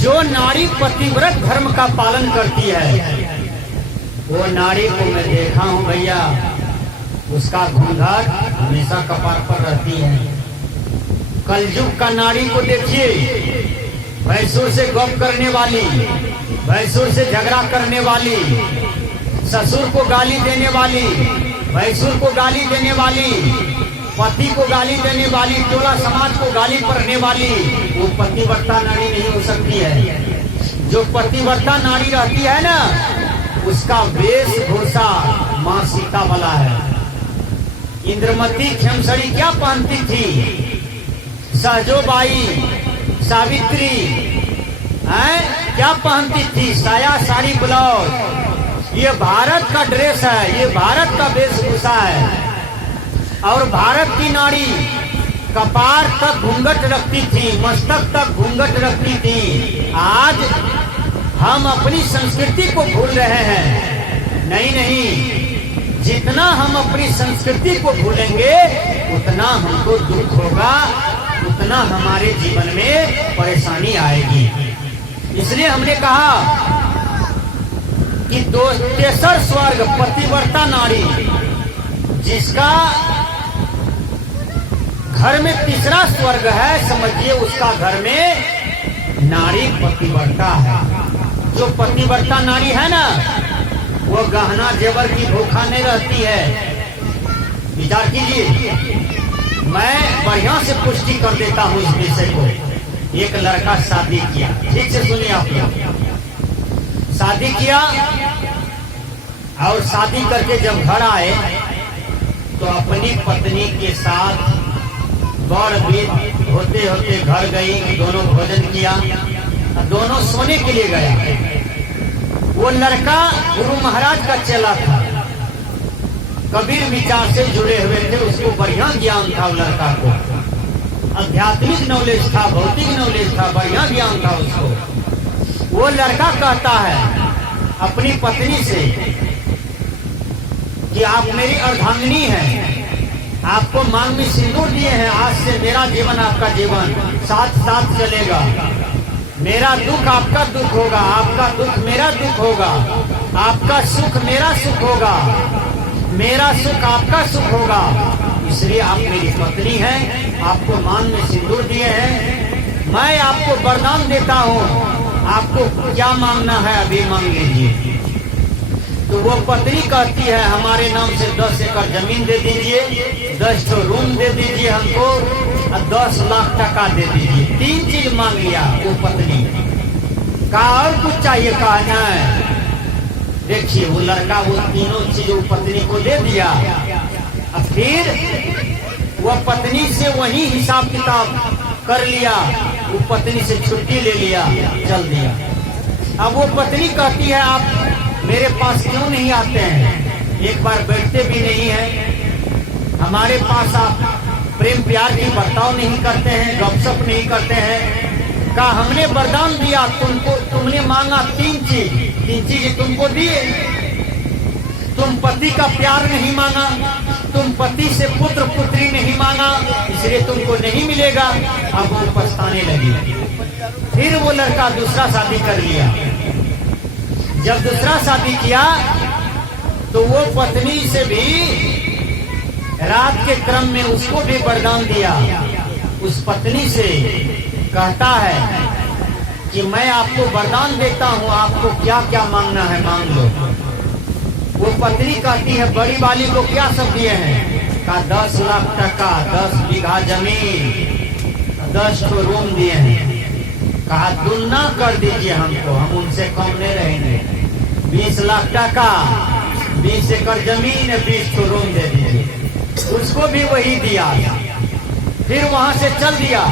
जो नारी पतिव्रत धर्म का पालन करती है वो नारी को मैं देखा हूं भैया, उसका घूंघट हमेशा कपार पर रहती है। कलयुग का नारी को देखिए, भैंसुर से गप करने वाली, भैंसुर से झगड़ा करने वाली, ससुर को गाली देने वाली, भैंसुर को गाली देने वाली, पति को गाली देने वाली, टोला समाज को गाली पढ़ने वाली, वो पतिव्रता नारी नहीं हो सकती है। जो पतिव्रता नारी रहती है ना, उसका वेशभूषा माँ सीता वाला है। इंद्रमती खेमसड़ी क्या पहनती थी? सहजोबाई, सावित्री क्या पहनती थी? साया, साड़ी, ब्लाउज। ये भारत का ड्रेस है, ये भारत का वेशभूषा है। और भारत की नारी कपार तक घूंघट रखती थी, मस्तक तक घूंघट रखती थी। आज हम अपनी संस्कृति को भूल रहे हैं। नहीं नहीं, जितना हम अपनी संस्कृति को भूलेंगे उतना हमको दुख होगा, उतना हमारे जीवन में परेशानी आएगी। इसलिए हमने कहा कि तेसर स्वर्ग पतिव्रता नारी, जिसका घर में तीसरा स्वर्ग है, समझिए उसका घर में नारी पतिव्रता है। जो पतिव्रता नारी है ना, वो गहना जेवर की भूखा नहीं रहती है। विचार कीजिए, मैं बढ़िया से पुष्टि कर देता हूँ इस विषय को। एक लड़का शादी किया, ठीक से सुनिए आप लोग। शादी किया और शादी करके जब घर आए तो अपनी पत्नी के साथ बड़ बीत होते होते घर गई, दोनों भोजन किया, दोनों सोने के लिए गया। वो लड़का गुरु महाराज का चेला था, कबीर विचार से जुड़े हुए थे, उसको बढ़िया ज्ञान था। लड़का को आध्यात्मिक नॉलेज था, भौतिक नॉलेज था, बढ़िया ज्ञान था उसको। वो लड़का कहता है अपनी पत्नी से कि आप मेरी अर्धांगिनी हैं, आपको मांग में सिंदूर दिए हैं, आज से मेरा जीवन आपका जीवन साथ साथ चलेगा। मेरा दुख आपका दुख होगा, आपका दुख मेरा दुख होगा, आपका सुख मेरा सुख होगा, मेरा सुख आपका सुख होगा। इसलिए आप मेरी पत्नी हैं, आपको मांग में सिंदूर दिए हैं। मैं आपको वरदान देता हूँ, आपको क्या मांगना है अभी मांग लीजिए। तो वो पत्नी कहती है हमारे नाम से 10 एकड़ जमीन दे दीजिए, 10 रूम दे दीजिए हमको, और 10 लाख टका दे दीजिए। 3 चीज मांग लिया वो पत्नी का, और कुछ चाहिए कहा नहीं। देखिए वो लड़का वो तीनों चीज वो पत्नी को दे दिया। अब फिर वो पत्नी से वही हिसाब किताब कर लिया, वो पत्नी से छुट्टी ले लिया, चल दिया। अब वो पत्नी कहती है आप मेरे पास क्यों नहीं आते हैं, एक बार बैठते भी नहीं हैं, हमारे पास आप प्रेम प्यार की बर्ताव नहीं करते हैं, गपशप नहीं करते हैं। कहा हमने वरदान दिया तुमको, तुमने मांगा 3 चीज तुमको दिए। तुम पति का प्यार नहीं मांगा, तुम पति से पुत्र पुत्री नहीं मांगा, इसलिए तुमको नहीं मिलेगा। अब वो पछताने लगी। फिर वो लड़का दूसरा शादी कर लिया। जब दूसरा शादी किया तो वो पत्नी से भी रात के क्रम में उसको भी वरदान दिया। उस पत्नी से कहता है कि मैं आपको वरदान देता हूँ, आपको क्या क्या मांगना है मांग लो। वो पत्नी कहती है बड़ी वाली को क्या सब दिए हैं? कहा 10 लाख टका, 10 बीघा जमीन, 10 रूम दिए हैं। कहा दुगना कर दीजिए हमको, हम उनसे कम नहीं रहेंगे। 20 लाख टका, 20 एकड़ जमीन, 20 रूम दे दीजिए। उसको भी वही दिया। फिर वहां से चल दिया।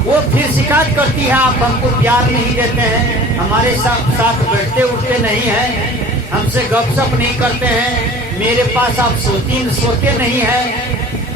वो फिर शिकायत करती है आप हमको प्यार नहीं देते हैं, हमारे साथ बैठते उठते नहीं हैं, हमसे गपशप नहीं करते हैं, मेरे पास आप सोते नहीं है।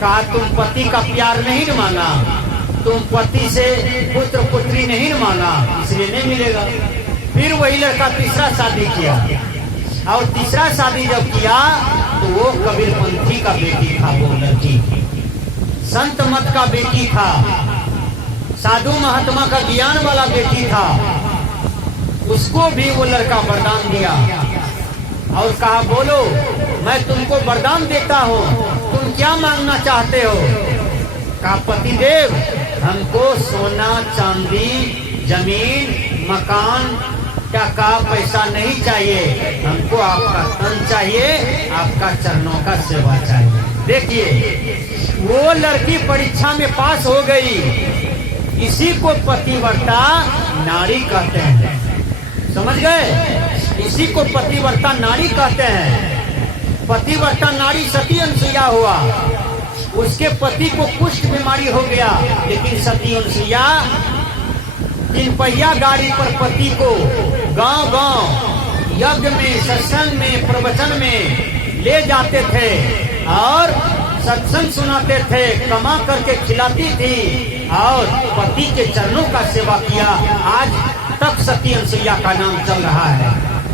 कहा तुम पति का प्यार नहीं न मांगा, तुम पति से पुत्र पुत्री नहीं न मांगा, इसलिए नहीं मिलेगा। फिर वही लड़का तीसरा शादी किया, और तीसरा शादी जब किया तो वो कबीरपंथी का बेटी था। वो लड़की संत मत का बेटी था, साधु महात्मा का ज्ञान वाला बेटी था। उसको भी वो लड़का वरदान दिया और कहा बोलो मैं तुमको वरदान देता हूँ, तुम क्या मांगना चाहते हो? कहा पतिदेव हमको सोना चांदी जमीन मकान टका पैसा नहीं चाहिए, हमको आपका तन चाहिए, आपका चरणों का सेवा चाहिए। देखिए वो लड़की परीक्षा में पास हो गई, इसी को पतिव्रता नारी कहते हैं, समझ गए? इसी को पतिव्रता नारी कहते हैं। पतिव्रता नारी सती अनसुईया हुआ, उसके पति को कुष्ठ बीमारी हो गया, लेकिन सती अनसुईया 3 पहिया गाड़ी पर पति को गांव गांव यज्ञ में सत्संग में प्रवचन में ले जाते थे और सत्संग सुनाते थे, कमा करके खिलाती थी और पति के चरणों का सेवा किया। आज तक सती अनसुईया का नाम चल रहा है।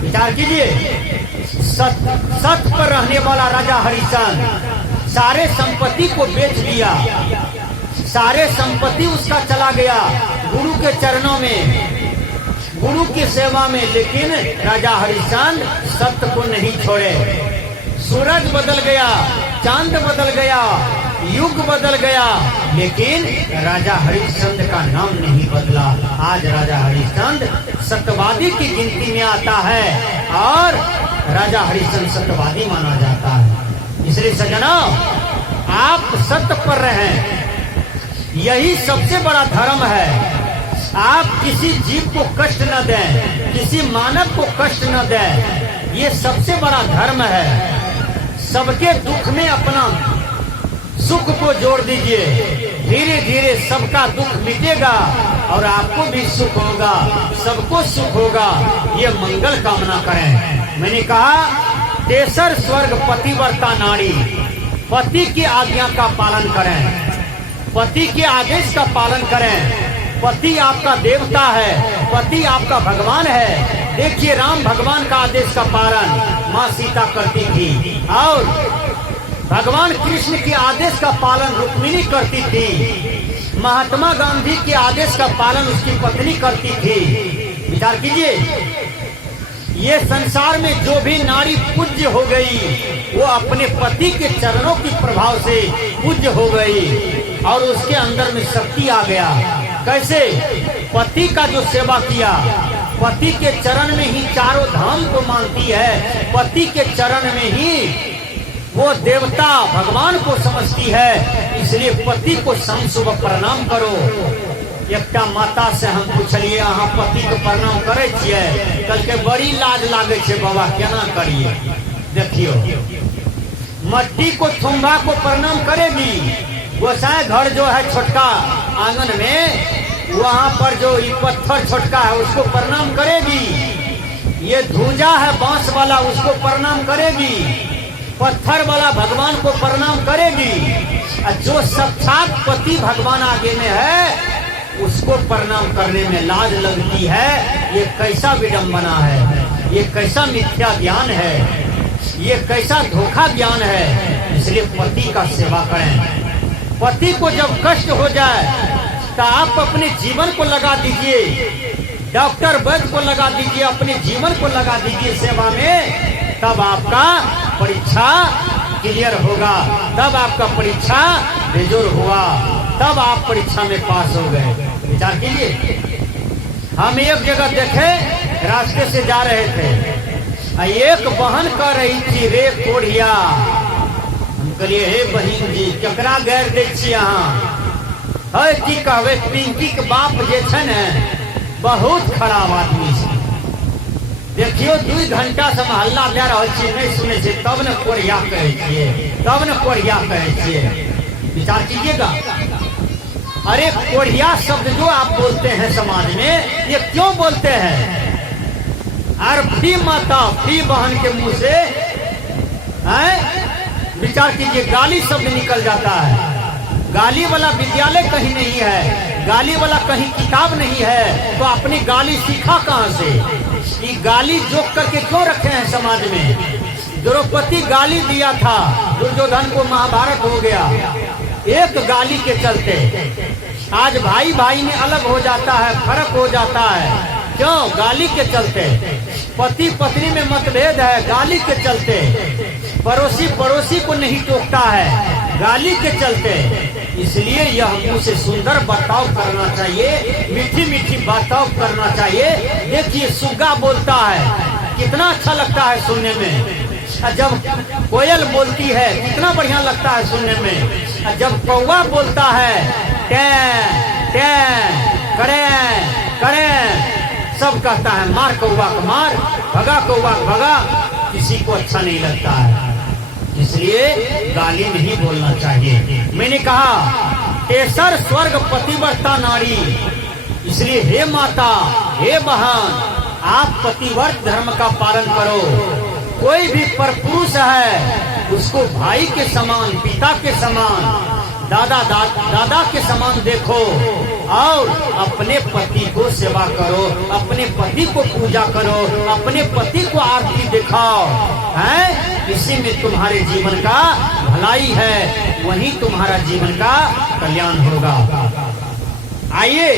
विचार कीजिए, सत पर रहने वाला राजा हरिश्चंद्र सारे संपत्ति को बेच दिया, सारे संपत्ति उसका चला गया गुरु के चरणों में, गुरु की सेवा में, लेकिन राजा हरिश्चंद्र सत्य को नहीं छोड़े। सूरज बदल गया, चांद बदल गया, युग बदल गया, लेकिन राजा हरिश्चंद्र का नाम नहीं बदला। आज राजा हरिश्चंद्र सत्यवादी की गिनती में आता है और राजा हरिश्चंद्र सत्यवादी माना जाता है। इसलिए सज्जनों, आप सत्य पर रहें, यही सबसे बड़ा धर्म है। आप किसी जीव को कष्ट न दें, किसी मानव को कष्ट न दें, ये सबसे बड़ा धर्म है। सबके दुख में अपना सुख को जोड़ दीजिए, धीरे धीरे सबका दुख मिटेगा और आपको भी सुख होगा, सबको सुख होगा। ये मंगल कामना करें। मैंने कहा तेसर स्वर्ग पतिव्रता नारी, पति की आज्ञा का पालन करें, पति के आदेश का पालन करें। पति आपका देवता है, पति आपका भगवान है। देखिए राम भगवान का आदेश का पालन माँ सीता करती थी और भगवान कृष्ण के आदेश का पालन रुक्मिणी करती थी। महात्मा गांधी के आदेश का पालन उसकी पत्नी करती थी। विचार कीजिए, ये संसार में जो भी नारी पूज्य हो गई वो अपने पति के चरणों के प्रभाव से पूज्य हो गई और उसके अंदर में शक्ति आ गया। कैसे? पति का जो सेवा किया, पति के चरण में ही चारों धाम को मानती है, पति के चरण में ही वो देवता भगवान को समझती है। इसलिए पति को शाम सुबह प्रणाम करो। एकटा माता से हम पूछलिए अहाँ पति को प्रणाम करे छियै? कल के बड़ी लाज लागे छे बाबा, केना करिए? देखियो, मट्टी को थुम्बा को प्रणाम करेगी, गोसाई घर जो है छोटका आंगन में, वहाँ पर जो ये पत्थर छोटका है उसको प्रणाम करेगी। ये धूजा है बांस वाला, उसको प्रणाम करेगी। पत्थर वाला भगवान को प्रणाम करेगी। और जो साक्षात पति भगवान आगे में है उसको प्रणाम करने में लाज लगती है। ये कैसा विडंबना है, ये कैसा मिथ्या ज्ञान है, ये कैसा धोखा ज्ञान है। इसलिए पति का सेवा करें। पति को जब कष्ट हो जाए तो आप अपने जीवन को लगा दीजिए, डॉक्टर वैद्य को लगा दीजिए, अपने जीवन को लगा दीजिए सेवा में, तब आपका परीक्षा क्लियर होगा, तब आपका परीक्षा बेजोर हुआ, तब आप परीक्षा में पास हो गए। विचार कीजिए, हम एक जगह देखे, रास्ते से जा रहे थे, एक बहन कह रही थी रे कोढ़िया। हम कहलिए हे बहिन जी केकरा गैर दे छी अहाँ? है की कहवे, पिंकी के बाप जे छै ने बहुत खराब आदमी छै। देखियो 2 घंटा से हम हल्ला दे रहा छी, नहीं सुने छे, तब न कोढ़िया कहे छिए, तब न कोढ़िया कहे छिए। विचार कीजिएगा। अरे कोढ़िया शब्द जो आप बोलते हैं समाज में, ये क्यों बोलते हैं? और फी माता फी बहन के मुंह से विचार कीजिए, गाली शब्द निकल जाता है। गाली वाला विद्यालय कहीं नहीं है, गाली वाला कहीं किताब नहीं है, तो आपने गाली सीखा कहाँ से? ये गाली जोक करके क्यों रखे हैं समाज में? द्रौपदी गाली दिया था, दुर्योधन को महाभारत हो गया एक गाली के चलते। आज भाई भाई में अलग हो जाता है, फर्क हो जाता है, क्यों? गाली के चलते। पति पत्नी में मतभेद है, गाली के चलते। पड़ोसी पड़ोसी को नहीं टोकता है, गाली के चलते। इसलिए यह मुँह से सुंदर बर्ताव करना चाहिए, मीठी मीठी बर्ताव करना चाहिए। देखिए सुग्गा बोलता है, कितना अच्छा लगता है सुनने में। जब कोयल बोलती है कितना बढ़िया लगता है सुनने में। जब कौवा बोलता है टे टे करे करे, सब कहता है मार कौवा का मार, भगा कौवा का भगा। किसी को अच्छा नहीं लगता है, इसलिए गाली नहीं बोलना चाहिए। मैंने कहा तेसर स्वर्ग पतिव्रता नारी। इसलिए हे माता, हे बहन, आप पतिव्रत धर्म का पालन करो। कोई भी परपुरुष है उसको भाई के समान, पिता के समान, दादा के समान देखो और अपने पति को सेवा करो, अपने पति को पूजा करो, अपने पति को आरती दिखाओ, है? इसी में तुम्हारे जीवन का भलाई है, वही तुम्हारा जीवन का कल्याण होगा। आइए